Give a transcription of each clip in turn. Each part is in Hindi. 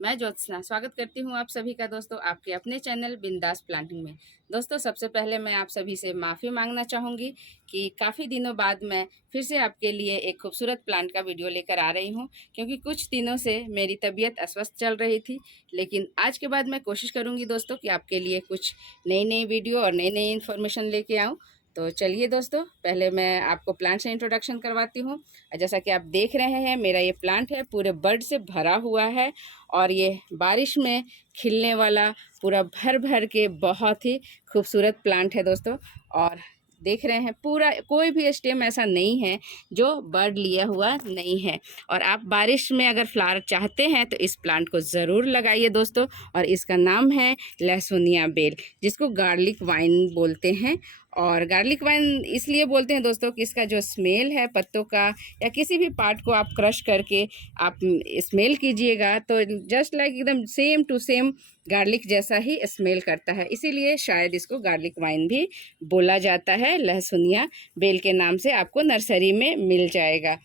मैं ज्योत्सना स्वागत करती हूँ आप सभी का दोस्तों आपके अपने चैनल बिंदास प्लांटिंग में। दोस्तों सबसे पहले मैं आप सभी से माफ़ी मांगना चाहूँगी कि काफ़ी दिनों बाद मैं फिर से आपके लिए एक खूबसूरत प्लांट का वीडियो लेकर आ रही हूँ, क्योंकि कुछ दिनों से मेरी तबीयत अस्वस्थ चल रही थी। लेकिन आज के बाद मैं कोशिश करूँगी दोस्तों कि आपके लिए कुछ नई नई वीडियो और नई नई इन्फॉर्मेशन लेके आऊँ। तो चलिए दोस्तों, पहले मैं आपको प्लांट से इंट्रोडक्शन करवाती हूँ। जैसा कि आप देख रहे हैं, मेरा ये प्लांट है पूरे बड से भरा हुआ है और ये बारिश में खिलने वाला पूरा भर भर के बहुत ही खूबसूरत प्लांट है दोस्तों। और देख रहे हैं पूरा कोई भी स्टेम ऐसा नहीं है जो बड लिया हुआ नहीं है। और आप बारिश में अगर फ्लावर चाहते हैं तो इस प्लांट को ज़रूर लगाइए दोस्तों। और इसका नाम है लहसुनिया बेल, जिसको गार्लिक वाइन बोलते हैं। और गार्लिक वाइन इसलिए बोलते हैं दोस्तों कि इसका जो स्मेल है पत्तों का या किसी भी पार्ट को आप क्रश करके आप स्मेल कीजिएगा तो जस्ट लाइक एकदम सेम टू सेम गार्लिक जैसा ही स्मेल करता है, इसीलिए शायद इसको गार्लिक वाइन भी बोला जाता है। लहसुनिया बेल के नाम से आपको नर्सरी में मिल जाएगा।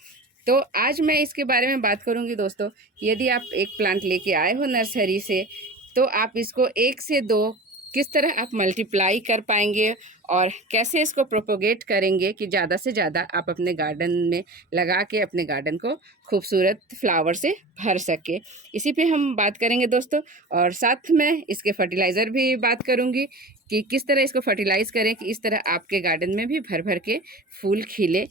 तो आज मैं इसके बारे में बात करूंगी दोस्तों कि यदि आप एक प्लांट लेके आए हो नर्सरी से तो आप इसको 1 से 2 किस तरह आप मल्टीप्लाई कर पाएंगे और कैसे इसको प्रोपोगेट करेंगे कि ज़्यादा से ज़्यादा आप अपने गार्डन में लगा के अपने गार्डन को खूबसूरत फ्लावर से भर सके, इसी पे हम बात करेंगे दोस्तों। और साथ में इसके फर्टिलाइज़र भी बात करूँगी कि किस तरह इसको फर्टिलाइज़ करें कि इस तरह आपके गार्डन में भी भर भर के फूल खिले।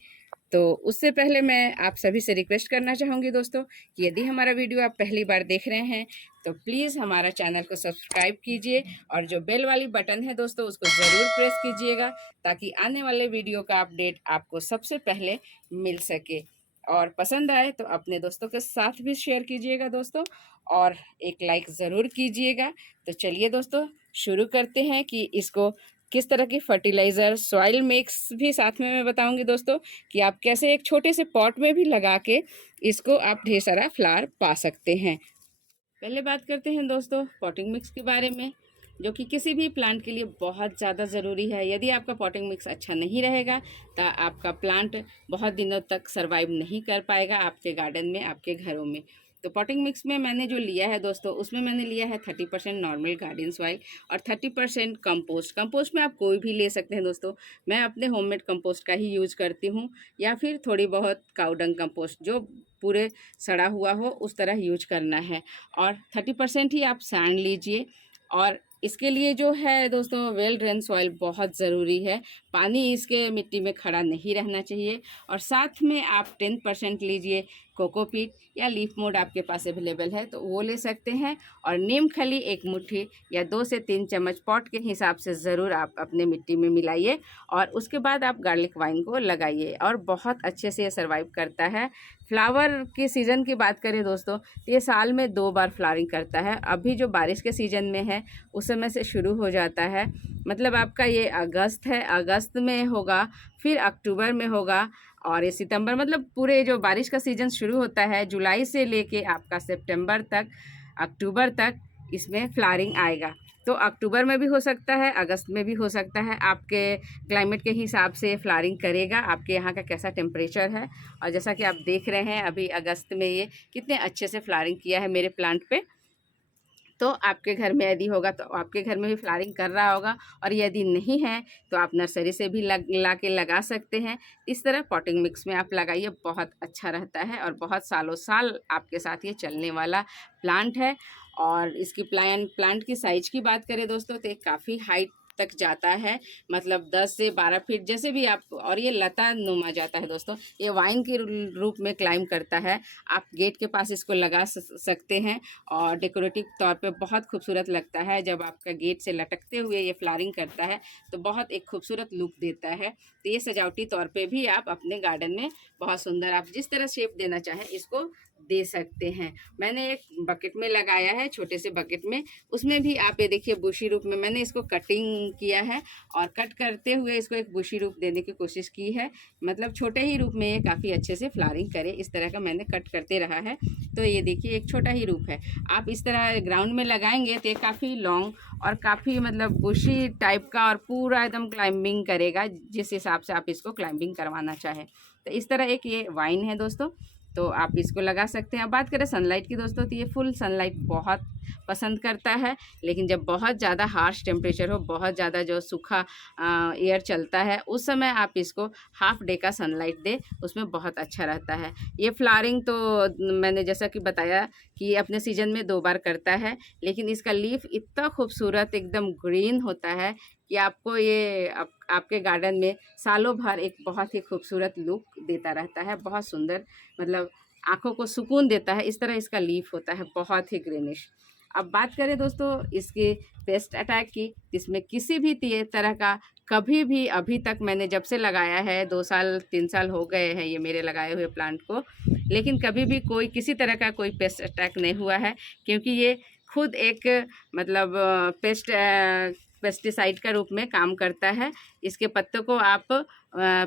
तो उससे पहले मैं आप सभी से रिक्वेस्ट करना चाहूँगी दोस्तों कि यदि हमारा वीडियो आप पहली बार देख रहे हैं तो प्लीज़ हमारा चैनल को सब्सक्राइब कीजिए और जो बेल वाली बटन है दोस्तों उसको ज़रूर प्रेस कीजिएगा, ताकि आने वाले वीडियो का अपडेट आपको सबसे पहले मिल सके। और पसंद आए तो अपने दोस्तों के साथ भी शेयर कीजिएगा दोस्तों, और एक लाइक ज़रूर कीजिएगा। तो चलिए दोस्तों शुरू करते हैं कि इसको किस तरह की फर्टिलाइज़र सॉइल मिक्स भी साथ में मैं बताऊंगी दोस्तों कि आप कैसे एक छोटे से पॉट में भी लगा के इसको आप ढेर सारा फ्लावर पा सकते हैं। पहले बात करते हैं दोस्तों पॉटिंग मिक्स के बारे में, जो कि किसी भी प्लांट के लिए बहुत ज़्यादा ज़रूरी है। यदि आपका पॉटिंग मिक्स अच्छा नहीं रहेगा तो आपका प्लांट बहुत दिनों तक सरवाइव नहीं कर पाएगा आपके गार्डन में, आपके घरों में। तो पॉटिंग मिक्स में मैंने जो लिया है दोस्तों उसमें मैंने लिया है 30% नॉर्मल गार्डन सॉइल और 30% कंपोस्ट। कंपोस्ट में आप कोई भी ले सकते हैं दोस्तों, मैं अपने होममेड कंपोस्ट का ही यूज़ करती हूँ, या फिर थोड़ी बहुत काउडंग कंपोस्ट जो पूरे सड़ा हुआ हो उस तरह यूज करना है। और 30% ही आप सैंड लीजिए। और इसके लिए जो है दोस्तों वेल ड्रेन सॉइल बहुत ज़रूरी है, पानी इसके मिट्टी में खड़ा नहीं रहना चाहिए। और साथ में आप 10% लीजिए कोकोपीट या लीफ मोड आपके पास अवेलेबल है तो वो ले सकते हैं। और नीम खली 1 मुट्ठी या 2 से 3 चम्मच पॉट के हिसाब से ज़रूर आप अपने मिट्टी में मिलाइए। और उसके बाद आप गार्लिक वाइन को लगाइए और बहुत अच्छे से ये सर्वाइव करता है। फ्लावर के सीज़न की बात करें दोस्तों तो ये साल में 2 बार फ्लावरिंग करता है। अभी जो बारिश के सीज़न में है उस समय से शुरू हो जाता है, मतलब आपका ये अगस्त है, अगस्त में होगा, फिर अक्टूबर में होगा और ये सितंबर, मतलब पूरे जो बारिश का सीज़न शुरू होता है जुलाई से लेके आपका सितंबर तक, अक्टूबर तक इसमें फ्लावरिंग आएगा। तो अक्टूबर में भी हो सकता है, अगस्त में भी हो सकता है, आपके क्लाइमेट के हिसाब से फ्लावरिंग करेगा, आपके यहाँ का कैसा टेम्परेचर है। और जैसा कि आप देख रहे हैं अभी अगस्त में ये कितने अच्छे से फ्लावरिंग किया है मेरे प्लांट पे। तो आपके घर में यदि होगा तो आपके घर में भी फ्लावरिंग कर रहा होगा, और यदि नहीं है तो आप नर्सरी से भी ला के लगा सकते हैं। इस तरह पॉटिंग मिक्स में आप लगाइए, बहुत अच्छा रहता है और बहुत सालों साल आपके साथ ये चलने वाला प्लांट है। और इसकी प्लांट की साइज़ की बात करें दोस्तों तो काफ़ी हाइट तक जाता है, मतलब 10 से 12 फीट जैसे भी आप, और ये लता नुमा जाता है दोस्तों, ये वाइन के रूप में क्लाइम करता है। आप गेट के पास इसको लगा सकते हैं और डेकोरेटिव तौर पे बहुत खूबसूरत लगता है। जब आपका गेट से लटकते हुए ये फ्लावरिंग करता है तो बहुत एक खूबसूरत लुक देता है। तो ये सजावटी तौर पे भी आप अपने गार्डन में बहुत सुंदर, आप जिस तरह शेप देना चाहें इसको दे सकते हैं। मैंने एक बकेट में लगाया है, छोटे से बकेट में, उसमें भी आप ये देखिए बुशी रूप में मैंने इसको कटिंग किया है और कट करते हुए इसको एक बुशी रूप देने की कोशिश की है, मतलब छोटे ही रूप में ये काफ़ी अच्छे से फ्लावरिंग करे इस तरह का मैंने कट करते रहा है। तो ये देखिए एक छोटा ही रूप है, आप इस तरह ग्राउंड में लगाएंगे तो ये काफ़ी लॉन्ग और काफ़ी मतलब बुशी टाइप का और पूरा एकदम क्लाइंबिंग करेगा जिस हिसाब से आप इसको क्लाइंबिंग करवाना चाहें। तो इस तरह एक ये वाइन है दोस्तों। तो आप इसको लगा सकते हैं। अब बात करें सनलाइट की दोस्तों, तो ये फुल सनलाइट बहुत पसंद करता है, लेकिन जब बहुत ज़्यादा हार्श टेम्परेचर हो, बहुत ज़्यादा जो सूखा एयर चलता है, उस समय आप इसको हाफ डे का सनलाइट दें, उसमें बहुत अच्छा रहता है। ये फ्लावरिंग तो मैंने जैसा कि बताया कि अपने सीजन में 2 बार करता है, लेकिन इसका लीफ इतना खूबसूरत एकदम ग्रीन होता है कि आपको ये आपके गार्डन में सालों भर एक बहुत ही खूबसूरत लुक देता रहता है। बहुत सुंदर, मतलब आँखों को सुकून देता है, इस तरह इसका लीफ होता है, बहुत ही ग्रीनिश। अब बात करें दोस्तों इसके पेस्ट अटैक की, इसमें किसी भी तरह का कभी भी अभी तक मैंने जब से लगाया है, 2 साल 3 साल हो गए हैं ये मेरे लगाए हुए प्लांट को, लेकिन कभी भी कोई किसी तरह का कोई पेस्ट अटैक नहीं हुआ है, क्योंकि ये खुद एक मतलब पेस्टिसाइड का रूप में काम करता है। इसके पत्तों को आप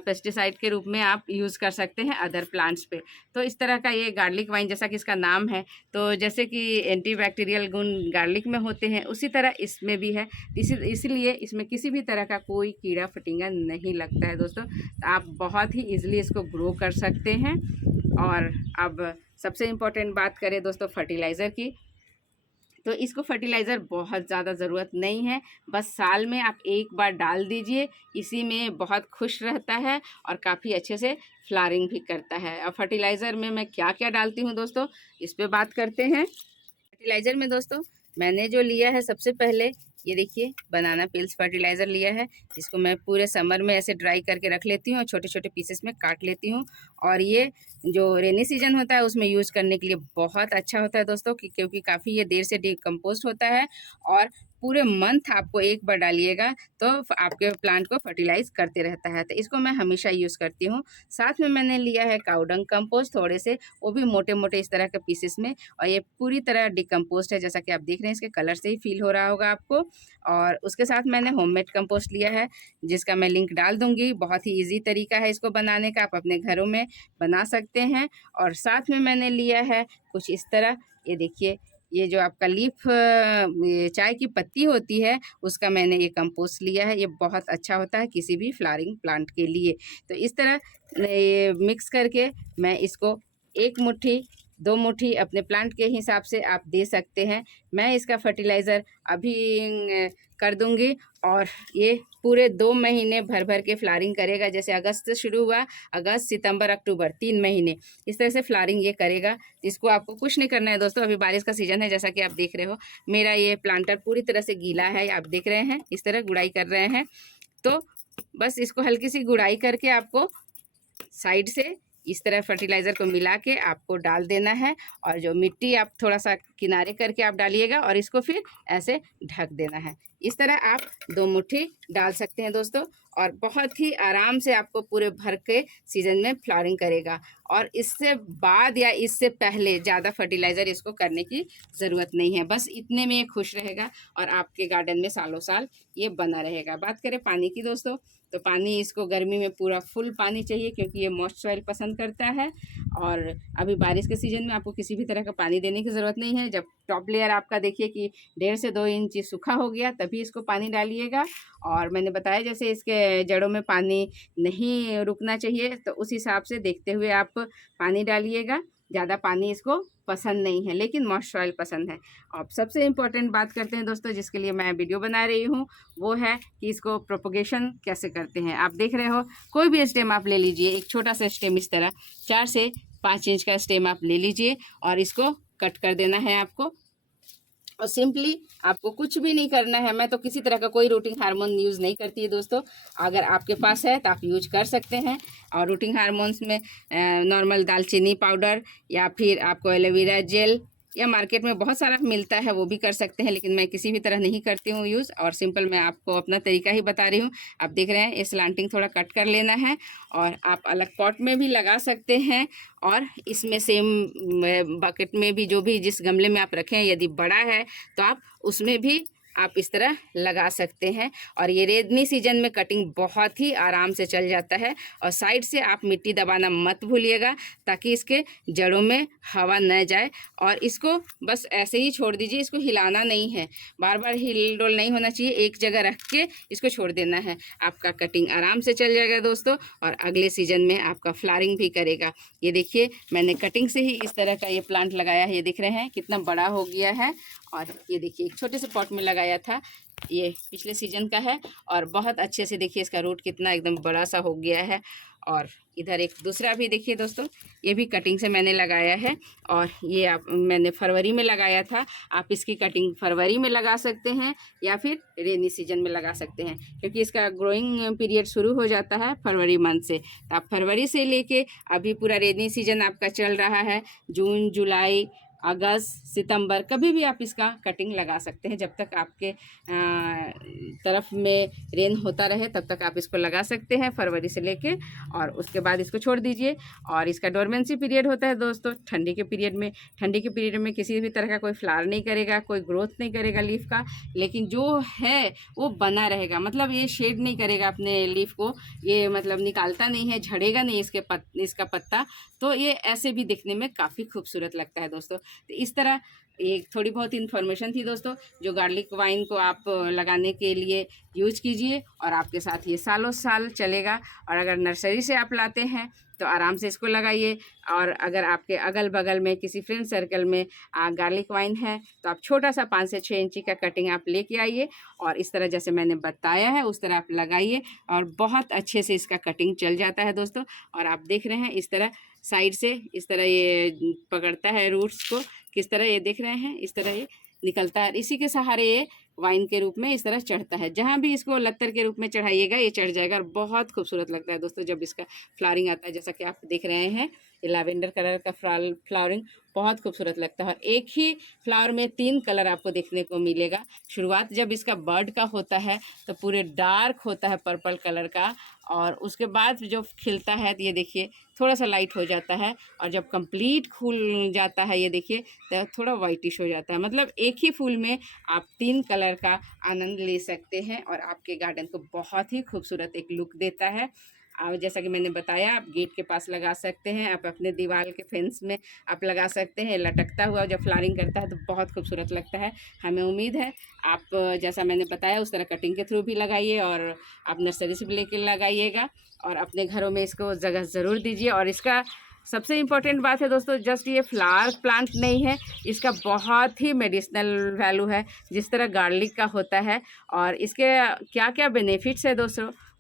पेस्टिसाइड के रूप में आप यूज़ कर सकते हैं अदर प्लांट्स पे। तो इस तरह का ये गार्लिक वाइन, जैसा कि इसका नाम है, तो जैसे कि एंटीबैक्टीरियल गुण गार्लिक में होते हैं, उसी तरह इसमें भी है। इसीलिए इसमें किसी भी तरह का कोई कीड़ा फतिंगा नहीं लगता है दोस्तों। तो आप बहुत ही ईजिली इसको ग्रो कर सकते हैं। और अब सबसे इम्पोर्टेंट बात करें दोस्तों फर्टिलाइज़र की, तो इसको फर्टिलाइज़र बहुत ज़्यादा ज़रूरत नहीं है, बस साल में आप एक बार डाल दीजिए, इसी में बहुत खुश रहता है और काफ़ी अच्छे से फ्लावरिंग भी करता है। अब फर्टिलाइज़र में मैं क्या क्या डालती हूँ दोस्तों, इस पे बात करते हैं। फर्टिलाइज़र में दोस्तों मैंने जो लिया है, सबसे पहले ये देखिए बनाना पिल्स फर्टिलाइज़र लिया है, इसको मैं पूरे समर में ऐसे ड्राई करके रख लेती हूँ और छोटे छोटे पीसेस में काट लेती हूँ। और ये जो रेनी सीजन होता है उसमें यूज़ करने के लिए बहुत अच्छा होता है दोस्तों, क्योंकि काफ़ी ये देर से डिकम्पोस्ट होता है और पूरे मंथ आपको एक बार डालिएगा तो आपके प्लांट को फर्टिलाइज करते रहता है। तो इसको मैं हमेशा यूज़ करती हूँ। साथ में मैंने लिया है काउडंग कंपोस्ट थोड़े से, वो भी मोटे मोटे इस तरह के पीसेस में, और ये पूरी तरह डिकम्पोस्ट है, जैसा कि आप देख रहे हैं, इसके कलर से ही फील हो रहा होगा आपको। और उसके साथ मैंने होममेड कंपोस्ट लिया है, जिसका मैं लिंक डाल दूँगी। बहुत ही ईजी तरीका है इसको बनाने का, आप अपने घरों में बना सकते हैं। और साथ में मैंने लिया है कुछ इस तरह, ये देखिए, ये जो आपका लीफ चाय की पत्ती होती है, उसका मैंने ये कंपोस्ट लिया है। ये बहुत अच्छा होता है किसी भी फ्लावरिंग प्लांट के लिए। तो इस तरह ये मिक्स करके मैं इसको 1 मुट्ठी 2 मुट्ठी अपने प्लांट के हिसाब से आप दे सकते हैं। मैं इसका फर्टिलाइज़र अभी कर दूंगी और ये पूरे 2 महीने भर भर के फ्लावरिंग करेगा। जैसे अगस्त से शुरू हुआ, अगस्त सितंबर अक्टूबर 3 महीने इस तरह से फ्लावरिंग ये करेगा। इसको आपको कुछ नहीं करना है दोस्तों। अभी बारिश का सीज़न है, जैसा कि आप देख रहे हो, मेरा ये प्लांटर पूरी तरह से गीला है, आप देख रहे हैं, इस तरह गुड़ाई कर रहे हैं। तो बस इसको हल्की सी गुड़ाई करके आपको साइड से इस तरह फर्टिलाइज़र को मिला के आपको डाल देना है, और जो मिट्टी आप थोड़ा सा किनारे करके आप डालिएगा और इसको फिर ऐसे ढक देना है। इस तरह आप 2 मुट्ठी डाल सकते हैं दोस्तों, और बहुत ही आराम से आपको पूरे भर के सीज़न में फ्लावरिंग करेगा। और इससे बाद या इससे पहले ज़्यादा फर्टिलाइज़र इसको करने की ज़रूरत नहीं है, बस इतने में ये खुश रहेगा और आपके गार्डन में सालों साल ये बना रहेगा। बात करें पानी की दोस्तों, तो पानी इसको गर्मी में पूरा फुल पानी चाहिए, क्योंकि ये मॉइस्ट सॉइल पसंद करता है। और अभी बारिश के सीज़न में आपको किसी भी तरह का पानी देने की ज़रूरत नहीं है। जब टॉप लेयर आपका देखिए कि 1.5 से 2 इंच सूखा हो गया, तभी इसको पानी डालिएगा। और मैंने बताया जैसे इसके जड़ों में पानी नहीं रुकना चाहिए, तो उस हिसाब से देखते हुए आप पानी डालिएगा। ज़्यादा पानी इसको पसंद नहीं है, लेकिन मॉइस्ट सॉइल पसंद है। अब सबसे इम्पोर्टेंट बात करते हैं दोस्तों, जिसके लिए मैं वीडियो बना रही हूँ, वो है कि इसको प्रोपोगेशन कैसे करते हैं। आप देख रहे हो, कोई भी स्टेम आप ले लीजिए, एक छोटा सा स्टेम इस तरह 4 से 5 इंच का स्टेम आप ले लीजिए और इसको कट कर देना है आपको। और सिंपली आपको कुछ भी नहीं करना है। मैं तो किसी तरह का कोई रूटिंग हार्मोन यूज़ नहीं करती है दोस्तों। अगर आपके पास है तो आप यूज कर सकते हैं। और रूटिंग हार्मोन्स में नॉर्मल दालचीनी पाउडर या फिर आपको एलोवेरा जेल या मार्केट में बहुत सारा मिलता है, वो भी कर सकते हैं, लेकिन मैं किसी भी तरह नहीं करती हूँ यूज़। और सिंपल मैं आपको अपना तरीका ही बता रही हूँ। आप देख रहे हैं, ये स्लांटिंग थोड़ा कट कर लेना है और आप अलग पॉट में भी लगा सकते हैं। और इसमें सेम बकेट में भी, जो भी जिस गमले में आप रखें, यदि बड़ा है तो आप उसमें भी आप इस तरह लगा सकते हैं। और ये रेनी सीजन में कटिंग बहुत ही आराम से चल जाता है। और साइड से आप मिट्टी दबाना मत भूलिएगा ताकि इसके जड़ों में हवा न जाए। और इसको बस ऐसे ही छोड़ दीजिए, इसको हिलाना नहीं है, बार बार हिल डोल नहीं होना चाहिए, एक जगह रख के इसको छोड़ देना है। आपका कटिंग आराम से चल जाएगा दोस्तों, और अगले सीजन में आपका फ्लावरिंग भी करेगा। ये देखिए मैंने कटिंग से ही इस तरह का ये प्लांट लगाया है, ये देख रहे हैं कितना बड़ा हो गया है। और ये देखिए एक छोटे से पॉट में लगाया था, ये पिछले सीजन का है, और बहुत अच्छे से देखिए इसका रूट कितना एकदम बड़ा सा हो गया है। और इधर एक दूसरा भी देखिए दोस्तों, ये भी कटिंग से मैंने लगाया है, और ये मैंने फरवरी में लगाया था। आप इसकी कटिंग फरवरी में लगा सकते हैं या फिर रेनी सीजन में लगा सकते हैं, क्योंकि इसका ग्रोइंग पीरियड शुरू हो जाता है फरवरी मंथ से। तो आप फरवरी से लेके अभी पूरा रेनी सीजन आपका चल रहा है, जून जुलाई अगस्त सितंबर, कभी भी आप इसका कटिंग लगा सकते हैं। जब तक आपके तरफ में रेन होता रहे तब तक आप इसको लगा सकते हैं, फरवरी से लेके, और उसके बाद इसको छोड़ दीजिए। और इसका डोरमेंसी पीरियड होता है दोस्तों ठंडी के पीरियड में। ठंडी के पीरियड में किसी भी तरह का कोई फ्लावर नहीं करेगा, कोई ग्रोथ नहीं करेगा लीफ का, लेकिन जो है वो बना रहेगा। मतलब ये शेड नहीं करेगा अपने लीफ को, ये मतलब निकालता नहीं है, झड़ेगा नहीं इसका पत्ता। तो ये ऐसे भी दिखने में काफ़ी खूबसूरत लगता है दोस्तों। तो इस तरह एक थोड़ी बहुत इन्फॉर्मेशन थी दोस्तों, जो गार्लिक वाइन को आप लगाने के लिए यूज कीजिए, और आपके साथ ये सालों साल चलेगा। और अगर नर्सरी से आप लाते हैं तो आराम से इसको लगाइए। और अगर आपके अगल बगल में किसी फ्रेंड सर्कल में गार्लिक वाइन है तो आप छोटा सा 5 से 6 इंची का कटिंग आप लेके आइए, और इस तरह जैसे मैंने बताया है उस तरह आप लगाइए, और बहुत अच्छे से इसका कटिंग चल जाता है दोस्तों। और आप देख रहे हैं इस तरह साइड से इस तरह ये पकड़ता है रूट्स को, किस तरह ये देख रहे हैं, इस तरह ये निकलता है, इसी के सहारे ये वाइन के रूप में इस तरह चढ़ता है। जहाँ भी इसको लत्तर के रूप में चढ़ाइएगा ये चढ़ जाएगा, और बहुत खूबसूरत लगता है दोस्तों जब इसका फ्लावरिंग आता है। जैसा कि आप देख रहे हैं ये लैवेंडर कलर का फ्लावरिंग बहुत खूबसूरत लगता है। और एक ही फ्लावर में 3 कलर आपको देखने को मिलेगा। शुरुआत जब इसका बर्ड का होता है तो पूरे डार्क होता है पर्पल कलर का, और उसके बाद जो खिलता है तो ये देखिए थोड़ा सा लाइट हो जाता है, और जब कंप्लीट खुल जाता है ये देखिए तो थोड़ा वाइटिश हो जाता है। मतलब एक ही फूल में आप 3 कलर का आनंद ले सकते हैं, और आपके गार्डन को बहुत ही खूबसूरत एक लुक देता है। और जैसा कि मैंने बताया आप गेट के पास लगा सकते हैं, आप अपने दीवार के फेंस में आप लगा सकते हैं। लटकता हुआ जब फ्लावरिंग करता है तो बहुत खूबसूरत लगता है। हमें उम्मीद है आप जैसा मैंने बताया उस तरह कटिंग के थ्रू भी लगाइए, और आप नर्सरी से भी लेकर लगाइएगा, और अपने घरों में इसको जगह ज़रूर दीजिए। और इसका सबसे इम्पॉर्टेंट बात है दोस्तों, जस्ट ये फ्लावर प्लांट नहीं है, इसका बहुत ही मेडिसिनल वैल्यू है जिस तरह गार्लिक का होता है। और इसके क्या क्या बेनिफिट्स है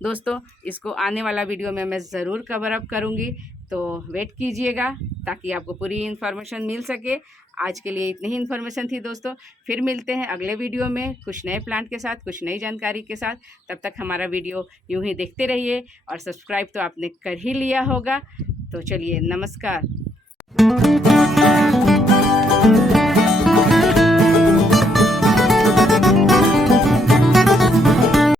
दोस्तों इसको आने वाला वीडियो में मैं ज़रूर कवर अप करूँगी, तो वेट कीजिएगा ताकि आपको पूरी इन्फॉर्मेशन मिल सके। आज के लिए इतनी ही इन्फॉर्मेशन थी दोस्तों, फिर मिलते हैं अगले वीडियो में कुछ नए प्लांट के साथ, कुछ नई जानकारी के साथ। तब तक हमारा वीडियो यूं ही देखते रहिए, और सब्सक्राइब तो आपने कर ही लिया होगा। तो चलिए नमस्कार।